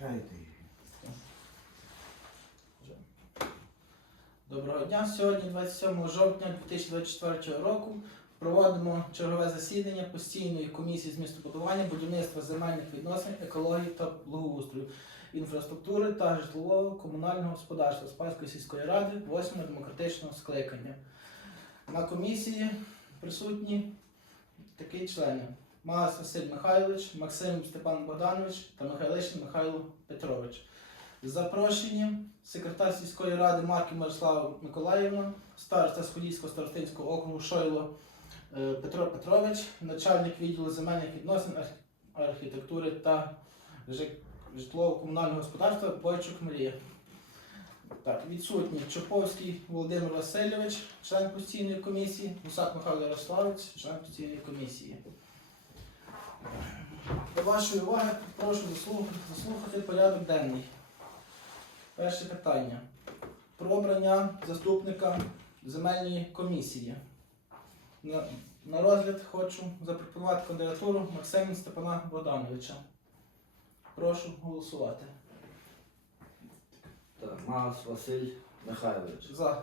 Чекайте. Доброго дня. Сьогодні, 27 жовтня 2024 року, проводимо чергове засідання постійної комісії з містобудування, будівництва земельних відносин, екології та благоустрою, інфраструктури та житлового комунального господарства Спаської сільської ради 8 демократичного скликання. На комісії присутні такі члени: Мас Василь Михайлович, Максим Степан Богданович та Михайлишин Михайло Петрович. Запрошені секретар сільської ради Марки Мирослава Миколаївна, староста Сходійського старостинського округу Шойло е, Петро Петрович, начальник відділу земельних відносин, архітектури та житлово-комунального господарства Бойчук Марія. Так, відсутні Чоповський Володимир Васильович, член постійної комісії, Гусак Михайло Ярославович, член постійної комісії. До вашої уваги прошу заслухати, порядок денний. Перше питання. Про обрання заступника земельної комісії. На, на розгляд хочу запропонувати кандидатуру Максима Степана Богдановича. Прошу голосувати. Так, Мас Василь Михайлович. За.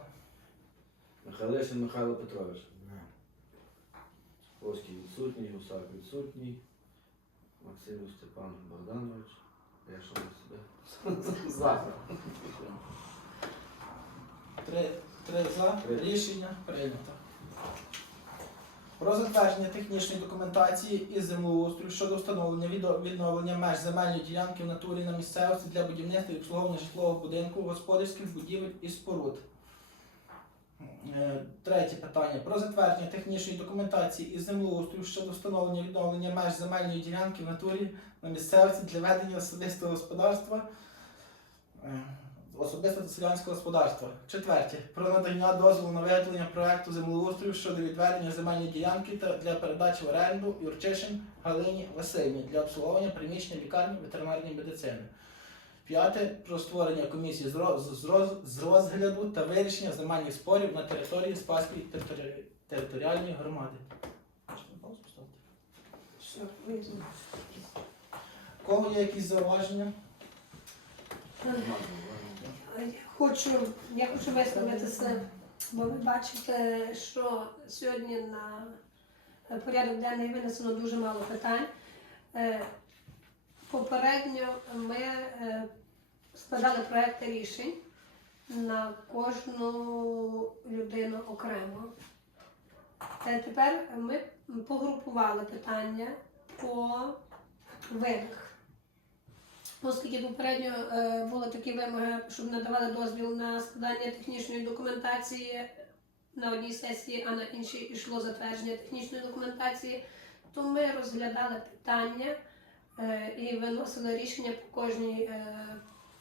Михайлишин Михайло Петрович. Да. Польський відсутній, Гусак відсутній. Максим Степан Богданович. Я що на себе? За. Три, три за. Рішення прийнято. Про затвердження технічної документації із землеустрою щодо встановлення відновлення меж земельної ділянки в натурі на місцевості для будівництва і обслуговування житлового будинку, господарських будівель і споруд. Е, Третє питання. Про затвердження технічної документації із землеустрою щодо встановлення відновлення меж земельної ділянки в натурі на місцевості для ведення особистого господарства. е, Особисто селянського господарства. Четверте. Про надання дозволу на виготовлення проекту землеустрою щодо відведення земельної ділянки та для передачі в оренду Юрчишин Галині Васильівні для обслуговування приміщення лікарні ветеринарної медицини. П'яте. Про створення комісії з роз- з роз- з розгляду та вирішення земельних спорів на території Спаської територі- територіальної громади. Кого є якісь зауваження? Хочу, я хочу висловитися, бо ви бачите, що сьогодні на порядок денний винесено дуже мало питань. Попередньо ми е, складали проекти рішень на кожну людину окремо. Е, Тепер ми погрупували питання по видах. Оскільки попередньо е, були такі вимоги, щоб надавали дозвіл на складання технічної документації на одній сесії, а на іншій йшло затвердження технічної документації, то ми розглядали питання і виносили рішення по, кожній, е,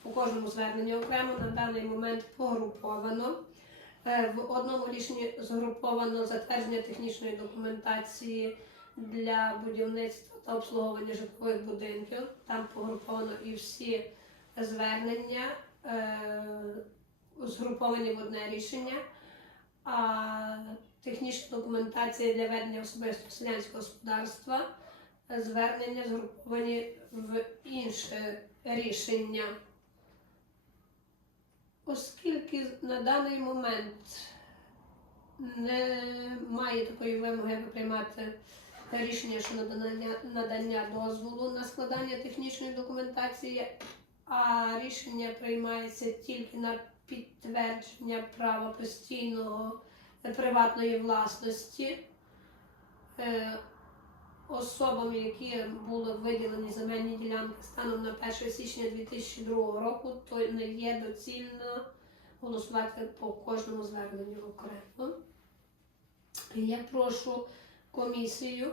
по кожному зверненню окремо на даний момент погруповано. Е, В одному рішенні згруповано затвердження технічної документації для будівництва та обслуговування житлових будинків. Там погруповано і всі звернення е, згруповані в одне рішення. А технічна документація для ведення особистого селянського господарства е, звернення згруповані в інше рішення. Оскільки на даний момент немає такої вимоги аби приймати рішення щодо надання, надання дозволу на складання технічної документації, а рішення приймається тільки на підтвердження права постійного приватної власності е, особам, які були виділені земельні ділянки станом на 1 січня 2002 року, то не є доцільно голосувати по кожному зверненню окремо. Я прошу комісію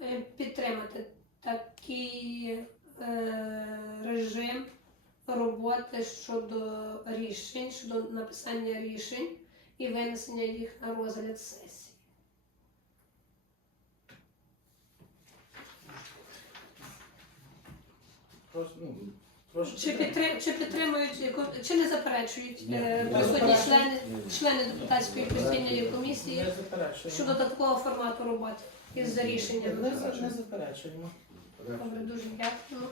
е, підтримати такий е, режим роботи щодо рішень, щодо написання рішень і винесення їх на розгляд сесії. просто, ну, трошки. Чи, підтрим, чи підтримують, чи не заперечують е, присутні члени, члени депутатської постійної комісії щодо такого формату роботи із за рішенням? Не Не заперечуємо. Добре, дуже дякую.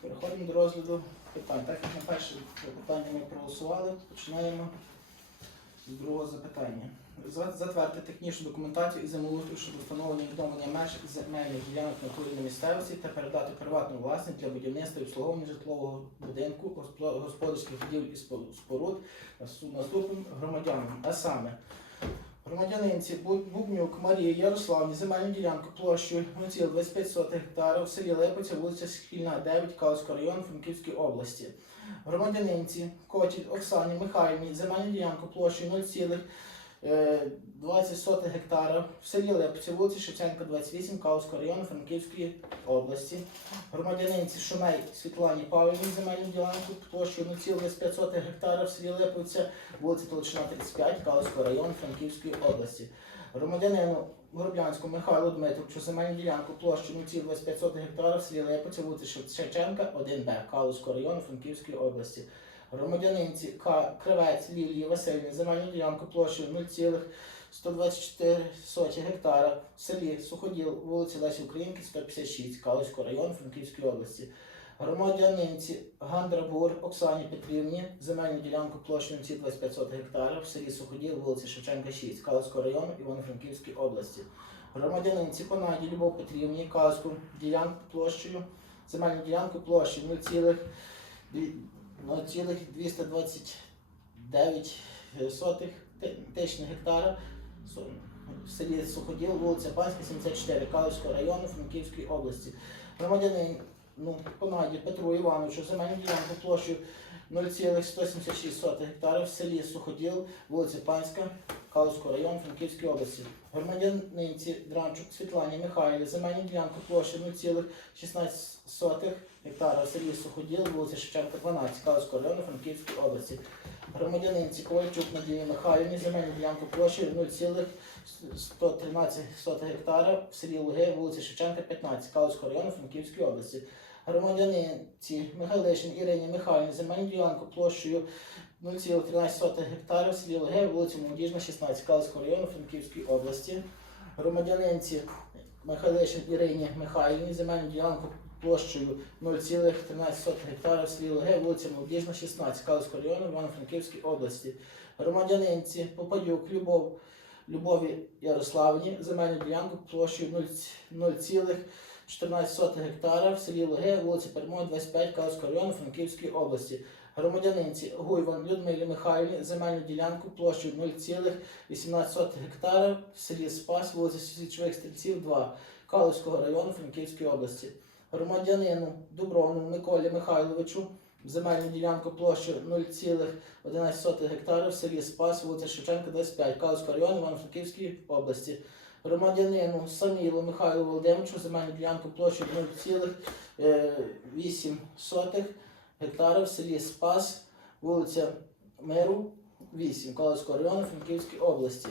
Переходимо до розгляду питань. Так як на перше питання ми проголосували, починаємо з другого запитання. Затвердити технічну документацію і землеустрою щодо встановлення відновлення меж земельних ділянок на натурі місцевості та передати приватну власність для будівництва і обслуговування житлового будинку, господарських будівель і споруд наступним громадянам. А саме Громадянинці Бубнюк Марії Ярославні земельну ділянку площею 0,25 гектара в селі Липиця, вулиця Шкільна, 9, Калського район Франківської області. Громадянинці Котіль Оксані Михайлівні земельну ділянку площею 0,20 гектара в селі Липиця, вулиця Шевченка, 28, Калського району Франківської області. Громадянинці Шумей Світлані Павлівні земельну ділянку площею 0,25 гектара в селі Липовця, вулиця Толчина, 35, Калицького району Франківської області. Громадянину Горблянському Михайлу Дмитровичу земельну ділянку площею 0,25 гектара в селі Липовця, вулиця Шев- Шевченка, 1Б, Калицького району Франківської області. Громадянинці К. Кривець Лілії Васильівні земельну ділянку площею 0,124 гектара в селі Суходіл, вулиця Лесі Українки, 156, Калицького району Франківської області. Громадянинці Гандрабур Оксані Петрівні земельну ділянку площею 0,25 гектара в селі Суходіл, вулиця Шевченка, 6, Калицького району Івано-Франківської області. Громадянинці Панаді Любов Петрівні Калицьку ділянку площею, земельну ділянку площею 0,229 тисячних гектара в селі Суходіл, вулиця Панська, 74, Калицького району Франківської області. Громадянин ну, Понаді Петру Івановичу земельну ділянку площею 0,176 гектара в селі Суходіл, вулиця Панська, Калицького району Франківської області. Громадянинці Дранчук Світлані Михайлі земельну ділянку площею 0,16 гектара в селі Суходіл, вулиця Шевченка, 12, Калицького району Франківської області. Громадянинці Ковальчук Надії Михайлівні земельну ділянку площею 0,113 гектара в селі Луги, вулиця Шевченка, 15, Калицького району Франківської області. Громадянинці Михайлишин Ірині Михайлівні земельну ділянку площею 0,13 гектара в селі Луги, вулиця Молодіжна, 16, Калицького району Франківської області. Громадянинці Михайлишин Ірині Михайлівні земельну ділянку площею 0,13 гектара селі Луги, вулиця Молодіжна, 16, Калицького району Івано-Франківської області. Громадянинці Попадюк Любов Любові Ярославні земельну ділянку площею 0,14 гектара в селі Луги, вулиця Перемоги, 25, Калицького району Франківської області. Громадянинці Гуйван Людмилі Михайлівні земельну ділянку площею 0,18 гектара в селі Спас, вулиця Січових Стрільців, 2, Калицького району Франківської області. Громадянину Дубровному Миколі Михайловичу земельну ділянку площею 0,11 гектара в селі Спас, вулиця Шевченка, 25, Калицького району Івано-Франківської області. Громадянину Самілу Михайлу Володимировичу земельну ділянку площею 0,8 гектара в селі Спас, вулиця Миру, 8, Калицького району Франківської області.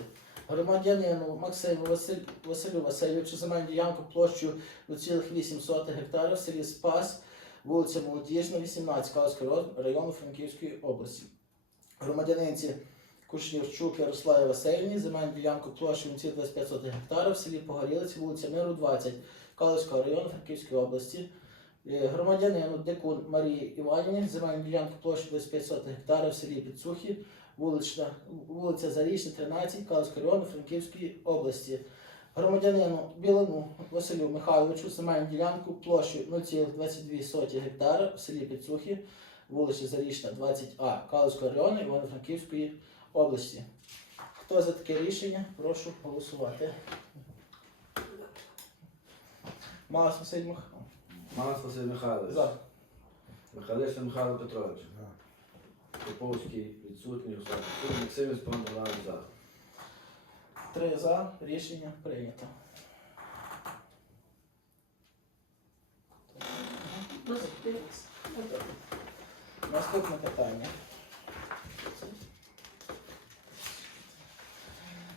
Громадянину Максиму Василь... Василю Васильовичу земельну ділянку площею 0,8 гектара в селі Спас, вулиця Молодіжна, 18, Калицького району Франківської області. Громадянинці Кушнірчук Ярославі Васильівні, земельну ділянку площею 0,25 гектара в селі Погорілиці, вулиця Миру, 20, Калицького району Франківської області. Е, Громадянину Декун Марії Іванівні, земельну ділянку площею 25 гектара в селі Підсухі, вулична, вулиця Зарічна, 13, Калицького району Франківської області. Громадянину Білину Василю Михайловичу земельну ділянку площею 0,22 гектара в селі Підсухі, вулиця Зарічна, 20А, Калицького району Івано-Франківської області. Хто за таке рішення, прошу голосувати. Малас Василь Михайлович. Малас Василь Михайлович. За. Михайлишин Михайло Петрович. Поповський відсутній, Максимець Пан за. Три за. Рішення прийнято. Наступне питання.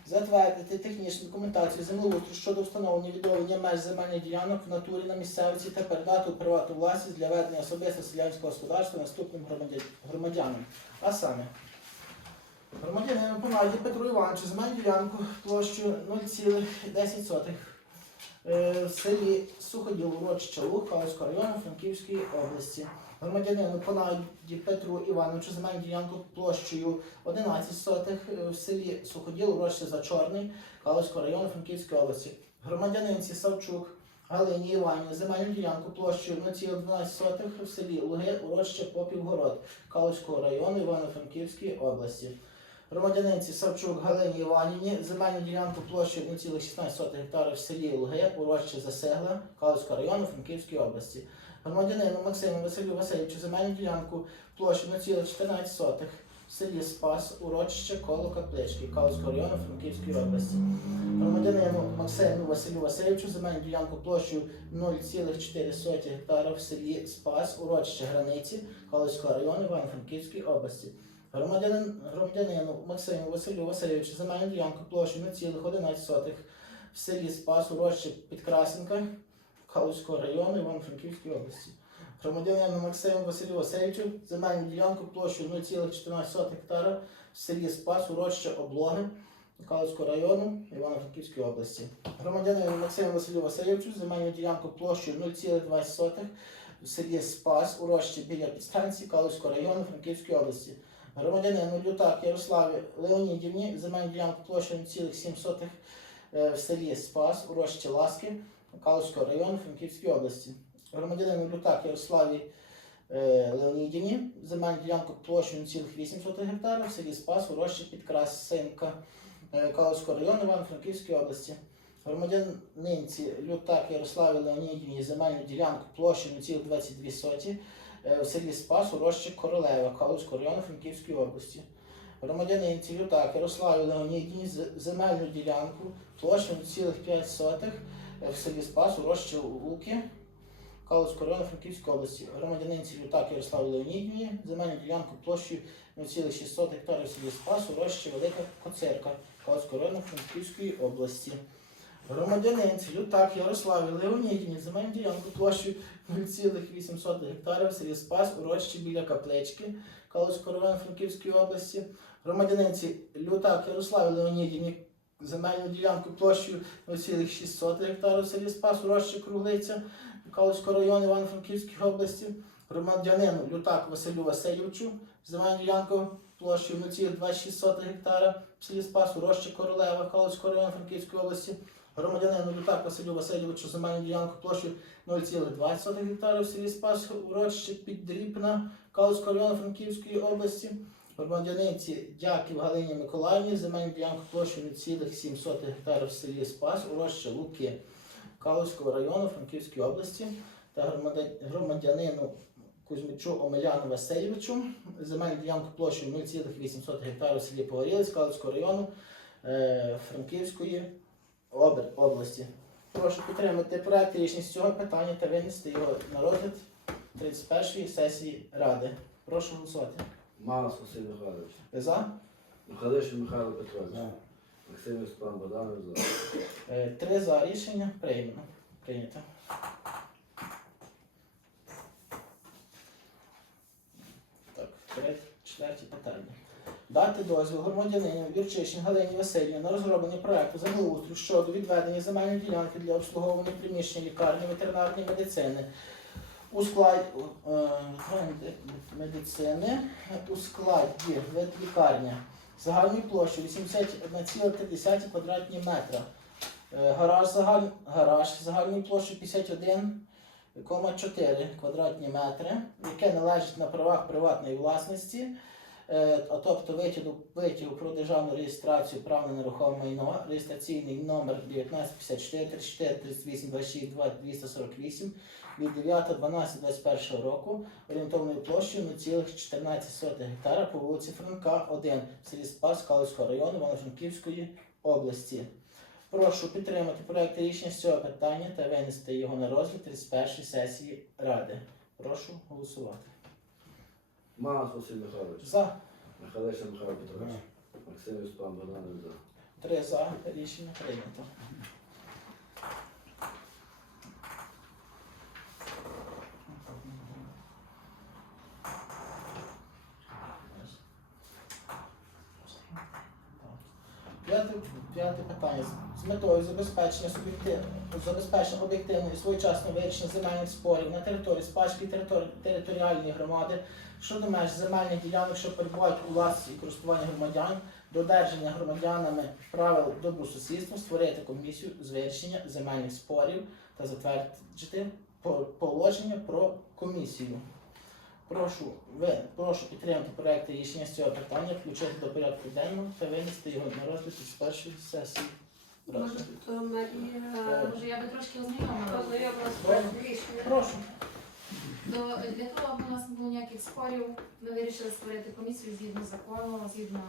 Затвердити технічну документацію землеустрою щодо встановлення відновлення меж земельних ділянок в натурі на місцевості та передати у приватну власність для ведення особисто селянського господарства наступним громадянам. А саме, громадянину Понаді Петру Івановичу земельну ділянку площею 0,10 Е, в селі Суходіл урочища Луг району Франківської області. Громадянину Понаді Петру Івановичу земельну ділянку площею 11 сотих е, в селі Суходіл урочище Зачорний Калицького району Франківської області. Громадянинці Савчук Галині Іванівні земельну ділянку площею 0,12 сотих в селі Луги урочище Попівгород Калицького району Івано-Франківської області. Громадянинці Савчук Галині Іванівні земельну ділянку площею 1,16 гектарів в селі Луги, урочище Засегла, Калицького району Франківської області. Громадянину Максиму Василю Васильовичу земельну ділянку площею 0,14 в селі Спас, урочище Коло Каплички, Калицького району Франківської області. Громадянину Максиму Василю Васильовичу земельну ділянку площею 0,4 гектара в селі Спас, урочище Границі, Калицького району Івано-Франківської області. Громадянин, громадянину Максиму Василю Васильовичу земельну ділянку площею 0,11 в селі Спас, урочище Підкрасенка, Калузького району Івано-Франківської області. Громадянину Максиму Василю Васильовичу земельну ділянку площею 0,14 гектара в селі Спас, урочище Облоги, Калузького району Івано-Франківської області. Громадянину Максиму Василю Васильовичу земельну ділянку площею 0,20 в селі Спас, урочище біля підстанції Калузького району Франківської області. Громадянину Лютак Ярославі Леонідівні земельну ділянку площею 0,7 е, в селі Спас, урочище Ласки, Калузького району Франківської області. Громадянину Лютак Ярославі е, Леонідівні земельну ділянку площею 0,8 гектара в селі Спас, урочище Підкрасинка, е, Калузького району Івано-Франківської області. Громадянинці Лютак Ярославі Леонідівні земельну ділянку площею 0,22 е, в селі Спас, урочище Королева, Калузького району Франківської області. Громадянинці Лютак Ярославі Леонідівні земельну ділянку площею 0,5 в селі Спас, урочище Луки, Калузького району Франківської області. Громадянинці Лютак Ярославі Леонідівні земельну ділянку площею 0,6 гектарів в селі Спас, урочище Велика Коцерка, Калузького району Франківської області. Громадянинці Лютак Ярославі Леонідівні земельну ділянку площею 0,8 гектарів в селі Спас, урочище біля Каплички, Калузького району Франківської області. Громадянинці Лютак Ярославі Леонідівні земельну ділянку площею 0,6 гектарів селі Спас, урочище Круглиця, Калузького району Івано-Франківської області. Громадянину Лютак Василю Васильовичу земельну ділянку площею 0,26 гектара в селі Спас, урочище Королева, Калузького району Франківської області. Громадянину Лютак Василю Васильовичу земельну ділянку площею 0,20 гектара в селі Спас, урочище Піддріпна, Калузького району Франківської області. Громадяниці Дяків Галині Миколаївні земельну ділянку площею 0,7 гектара в селі Спас, урочище Луки Калузького району Франківської області та громадянину Кузьмичу Омеляну Васильовичу земельну ділянку площею 0,8 гектара в селі Погорілець Калузького району е, Франківської області. Прошу підтримати проект рішення цього питання та винести його на розгляд 31-ї сесії Ради. Прошу голосувати. Малас Василь Михайлович. Ви за? Михайлишин Михайло Петрович. За. Максим Степан Богданович за. Е, Три за рішення прийнято. Прийнято. Так, третє, четверте питання. Дати дозвіл громадянину Юрчишин Галині Васильівні на розроблення проекту землеустрою щодо відведення земельної ділянки для обслуговування приміщення лікарні ветеринарної медицини у складі е, медицини у складі ветлікарня загальною площею 81,3 квадратні метра. Е, Гараж, загаль... гараж загальною площею 51,4 квадратні метри, яке належить на правах приватної власності, а тобто витягу, витягу про державну реєстрацію прав на нерухоме майно, реєстраційний номер 1954 34 38 26 2 248 від 9.12.21 року орієнтовною площею 0,14 гектара по вулиці Франка, 1 в селі Спас Калицького району Івано-Франківської області. Прошу підтримати проект рішення з цього питання та винести його на розгляд 31 сесії Ради. Прошу голосувати. Малас Василь Михайлович. За Михайлишин Михайло Петрович. Максим Степан Богданович за. три за рішення прийнято. П'яте, п'яте питання. Метою забезпечення забезпечення об'єктивного своєчасного вирішення земельних спорів на території Спальської територі- територіальної громади щодо меж земельних ділянок, що перебувають у власності і користуванні громадян, додержання громадянами правил добросусідства, створити комісію з вирішення земельних спорів та затвердити положення про комісію. Прошу, ви, прошу підтримати проект рішення з цього питання, включити до порядку денного та винести його на розгляд з першої сесії. Може, то Марія Може, я би трошки ознайомила. познайомилася з проектом рішення. Прошу. До, для того, аби у нас не було ніяких спорів, ми вирішили створити комісію згідно закону, згідно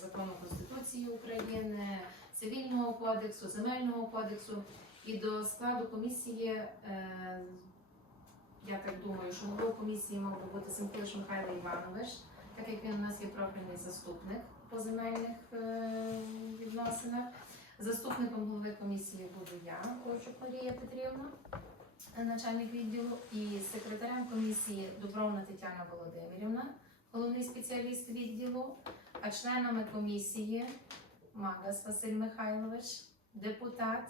закону Конституції України, Цивільного кодексу, Земельного кодексу. І до складу комісії, е, я так думаю, що головою комісії мав би бути Семкевич Михайло Іванович, так як він у нас є профільний заступник по земельних е, відносинах. Заступником голови комісії буду я, Ковчук Марія Петрівна начальник відділу, і секретарем комісії Дубровна Тетяна Володимирівна, головний спеціаліст відділу, а членами комісії Магас Василь Михайлович, депутат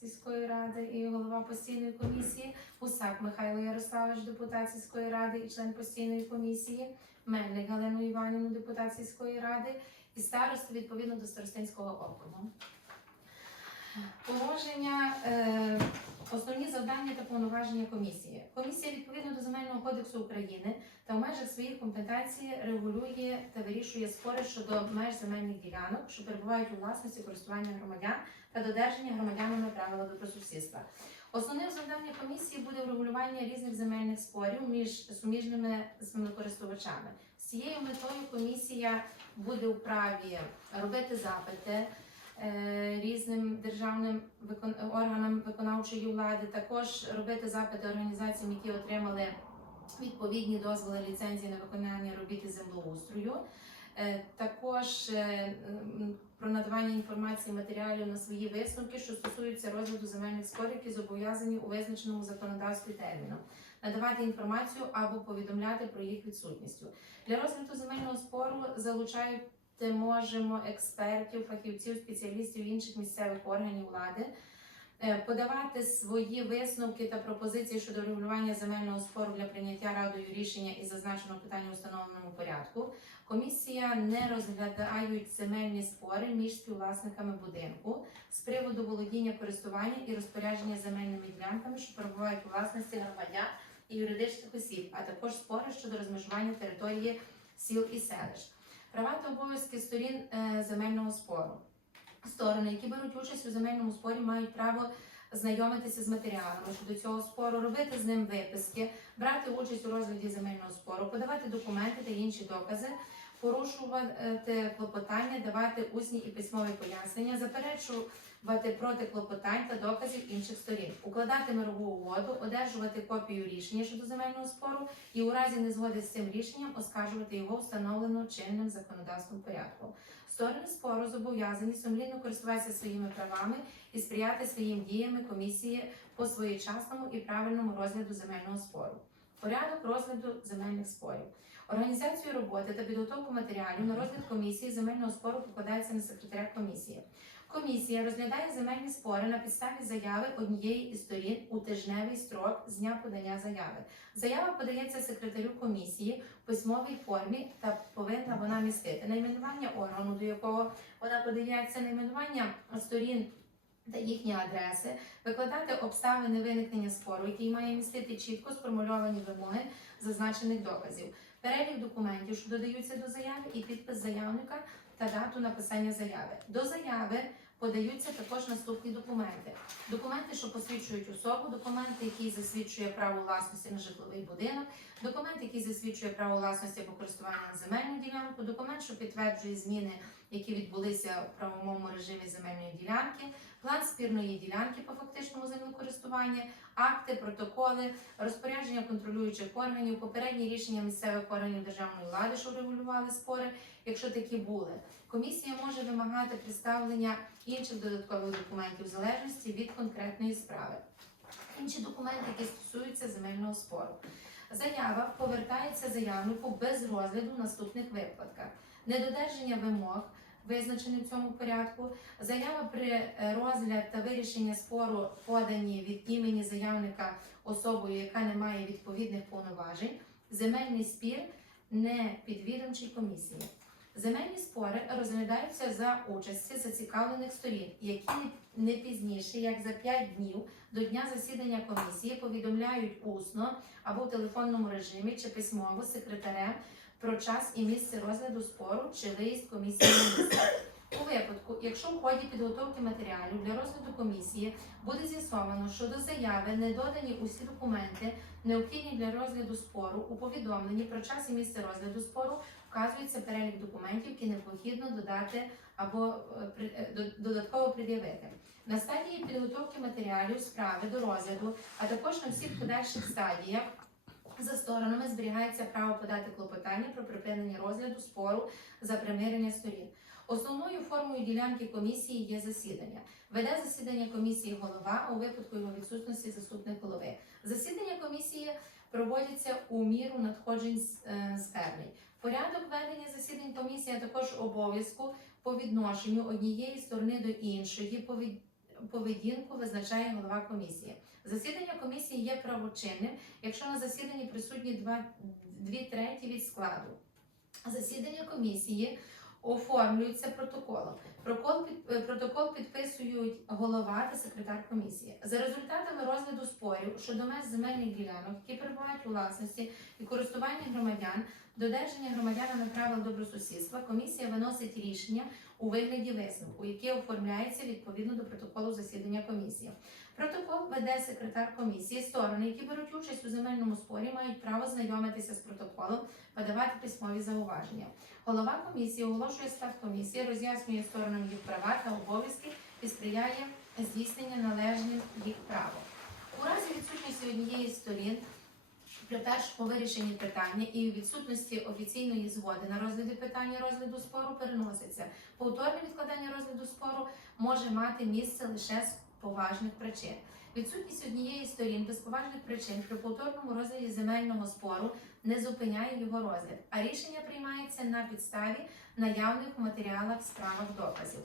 сільської ради і голова постійної комісії, Усак Михайло Ярославович, депутат сільської ради і член постійної комісії, Мельник Галину Іванівну, депутат сільської ради, і старости відповідно до Старостинського округу. Положення, е, основні завдання та повноваження комісії. Комісія відповідно до Земельного кодексу України та в межах своїх компетенцій регулює та вирішує спори щодо меж земельних ділянок, що перебувають у власності користування громадян та додержання громадянами правила добросусідства. Основним завданням комісії буде врегулювання різних земельних спорів між суміжними землекористувачами. З цією метою комісія буде вправі робити запити е, різним державним органам виконавчої влади, також робити запити організаціям, які отримали відповідні дозволи ліцензії на виконання робіт із землеустрою. Е, Також е, про надавання інформації матеріалів на свої висновки, що стосуються розгляду земельних спорів, які зобов'язані у визначеному законодавстві терміном, надавати інформацію або повідомляти про їх відсутність. Для розгляду земельного спору залучають можемо експертів, фахівців, спеціалістів інших місцевих органів влади, е, подавати свої висновки та пропозиції щодо регулювання земельного спору для прийняття радою рішення із зазначеного питання у встановленому порядку. Комісія не розглядають земельні спори між співвласниками будинку з приводу володіння, користування і розпорядження земельними ділянками, що перебувають у власності громадян і юридичних осіб, а також спори щодо розмежування території сіл і селищ. Права та обов'язки сторін е, земельного спору. Сторони, які беруть участь у земельному спорі, мають право знайомитися з матеріалами щодо цього спору, робити з ним виписки, брати участь у розгляді земельного спору, подавати документи та інші докази, порушувати клопотання, давати усні і письмові пояснення, заперечувати проти клопотань та доказів інших сторін, укладати мирову угоду, одержувати копію рішення щодо земельного спору і у разі незгоди з цим рішенням оскаржувати його встановлено чинним законодавством порядку. Сторони спору зобов'язані сумлінно користуватися своїми правами і сприяти своїм діями комісії по своєчасному і правильному розгляду земельного спору. Порядок розгляду земельних спорів. Організацію роботи та підготовку матеріалів на розгляд комісії земельного спору покладається на секретаря комісії. Комісія розглядає земельні спори на підставі заяви однієї із сторін у тижневий строк з дня подання заяви. Заява подається секретарю комісії в письмовій формі та повинна вона містити найменування органу, до якого вона подається, найменування сторін та їхні адреси, викладати обставини виникнення спору, який має містити чітко сформульовані вимоги зазначених доказів, перелік документів, що додаються до заяви, і підпис заявника та дату написання заяви. До заяви подаються також наступні документи: документи, що посвідчують особу, документи, які засвідчує право власності на житловий будинок, документ, який засвідчує право власності або користування на земельну ділянку, документ, що підтверджує зміни, які відбулися в правовому режимі земельної ділянки, план спірної ділянки по фактичному землекористуванню, акти, протоколи, розпорядження контролюючих органів, попередні рішення місцевих органів державної влади, що регулювали спори, якщо такі були. Комісія може вимагати представлення інших додаткових документів в залежності від конкретної справи. Інші документи, які стосуються земельного спору. Заява повертається заявнику без розгляду в наступних випадках: недодержання вимог визначених в цьому порядку. Заява при е, розгляд та вирішення спору подані від імені заявника особою, яка не має відповідних повноважень. Земельний спір не підвідомчій комісії. Земельні спори розглядаються за участі зацікавлених сторін, які не пізніше, як за 5 днів до дня засідання комісії повідомляють усно або в телефонному режимі чи письмово секретарем про час і місце розгляду спору чи виїзд комісії на місце. У випадку, якщо в ході підготовки матеріалів для розгляду комісії буде з'ясовано, що до заяви не додані усі документи, необхідні для розгляду спору, у повідомленні про час і місце розгляду спору вказується перелік документів, які необхідно додати або е, е, до- додатково пред'явити. На стадії підготовки матеріалів справи до розгляду, а також на всіх подальших стадіях за сторонами зберігається право подати клопотання про припинення розгляду спору за примирення сторін. Основною формою ділянки комісії є засідання. Веде засідання комісії голова, у випадку його відсутності заступник голови. Засідання комісії проводяться у міру надходжень з- звернень. Порядок ведення засідань комісії, також обов'язку по відношенню однієї сторони до іншої поведінку визначає голова комісії. Засідання комісії є правочинним, якщо на засіданні присутні два, дві треті від складу. Засідання комісії оформлюється протоколом. Протокол, під, е, протокол підписують голова та секретар комісії. За результатами розгляду спорів щодо меж земельних ділянок, які перебувають у власності і користуванні громадян, додержання громадянами правил добросусідства, комісія виносить рішення у вигляді висновку, яке оформляється відповідно до протоколу засідання комісії. Протокол веде секретар комісії. Сторони, які беруть участь у земельному спорі, мають право знайомитися з протоколом, подавати письмові зауваження. Голова комісії оголошує склад комісії, роз'яснює сторонам їх права та обов'язки і сприяє здійсненню належним їх правом. У разі відсутності однієї з сторін при першому вирішенні питання і відсутності офіційної згоди на розгляді питання розгляду спору переноситься. Повторне відкладання розгляду спору може мати місце лише з поважних причин. Відсутність однієї з сторін без поважних причин при повторному розгляді земельного спору не зупиняє його розгляд, а рішення приймається на підставі наявних в матеріалах справах доказів.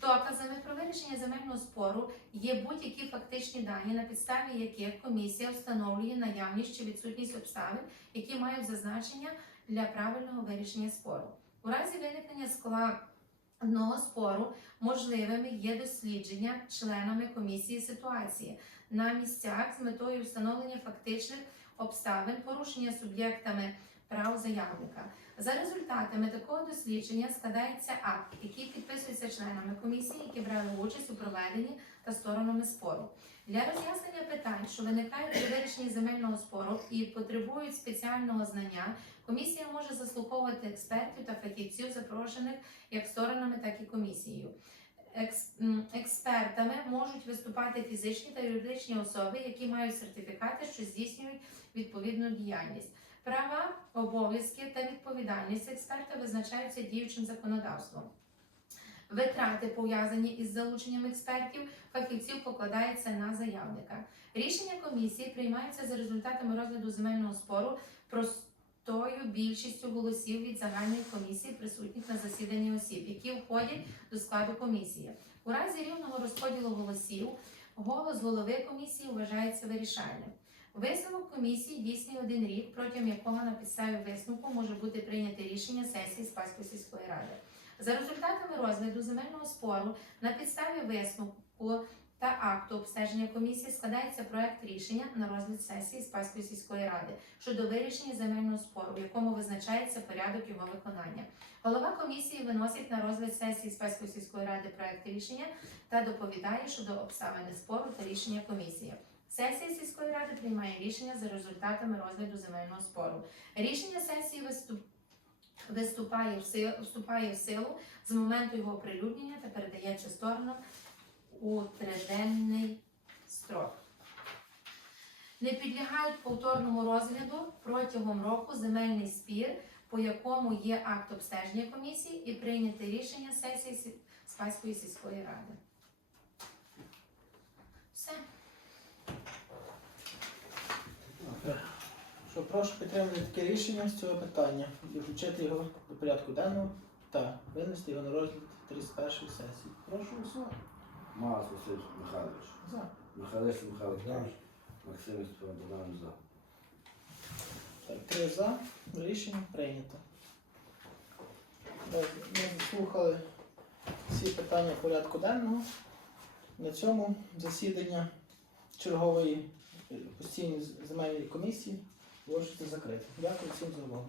Доказами про вирішення земельного спору є будь-які фактичні дані, на підставі яких комісія встановлює наявність чи відсутність обставин, які мають зазначення для правильного вирішення спору. У разі виникнення складного спору можливими є дослідження членами комісії ситуації на місцях з метою встановлення фактичних обставин порушення суб'єктами прав заявника. За результатами такого дослідження складається акт, який підписується членами комісії, які брали участь у проведенні та сторонами спору. Для роз'яснення питань, що виникають при вирішенні земельного спору і потребують спеціального знання, комісія може заслуховувати експертів та фахівців, запрошених як сторонами, так і комісією. Експертами можуть виступати фізичні та юридичні особи, які мають сертифікати, що здійснюють відповідну діяльність. Права, обов'язки та відповідальність експерта визначаються діючим законодавством. Витрати, пов'язані із залученням експертів, фахівців покладаються на заявника. Рішення комісії приймаються за результатами розгляду земельного спору простою більшістю голосів від загальної комісії, присутніх на засіданні осіб, які входять до складу комісії. У разі рівного розподілу голосів голос голови комісії вважається вирішальним. Висновок комісії дійсний один рік, протягом якого на підставі висновку може бути прийняте рішення сесії Спаської сільської ради. За результатами розгляду земельного спору на підставі висновку та акту обстеження комісії складається проект рішення на розгляд сесії Спаської сільської ради щодо вирішення земельного спору, в якому визначається порядок його виконання. Голова комісії виносить на розгляд сесії Спаської сільської ради проект рішення та доповідає щодо обставини спору та рішення комісії. Сесія сільської ради приймає рішення за результатами розгляду земельного спору. Рішення сесії виступ... виступає в силу, вступає в силу з моменту його оприлюднення та передається сторонам у триденний строк. Не підлягають повторному розгляду протягом року земельний спір, по якому є акт обстеження комісії і прийняте рішення сесії Сі- Спаської сільської ради. Все. Що прошу підтримати таке рішення з цього питання і включити його до порядку денного та винести його на розгляд 31 сесії. Прошу голосувати. Мас Василь Михайлович. За. Михайлиша Михайло За. Максим Степан Богданович за. Так, три за. Рішення прийнято. Так, Ми заслухали всі питання порядку денного. На цьому засідання чергової е, земельні комісії оголошується закрити. Дякую всім за увагу.